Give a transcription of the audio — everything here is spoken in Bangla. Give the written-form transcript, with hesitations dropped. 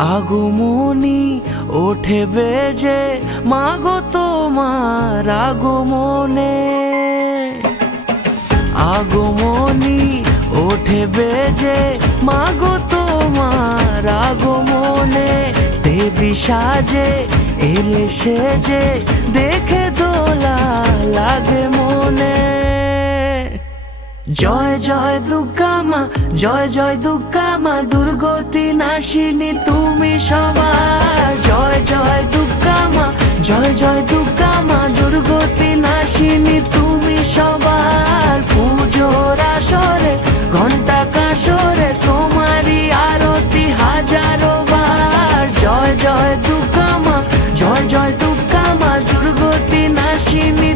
আগমনী ওঠে বেজে, মাগো তোমার আগমনে। আগমনী ওঠে বেজে, মাগো তোমার আগমনে। দেবী সাজে এলে সেজে, দেখে দোলা লাগে মনে। জয় জয় দুর্গা মা, জয় জয় দুর্গা মা, দুর্গতি নাশিনী তুমি সবার। জয় জয় দুর্গা মা, জয় জয় দুর্গা মা, দুর্গতি নাশিনী তুমি সবার। পুজোর আসরে ঘন্টা কাসরে, তোমারই আরতি হাজারো বার। জয় জয় দুর্গা মা, জয় জয় দুর্গা মা, দুর্গতি নাশিনী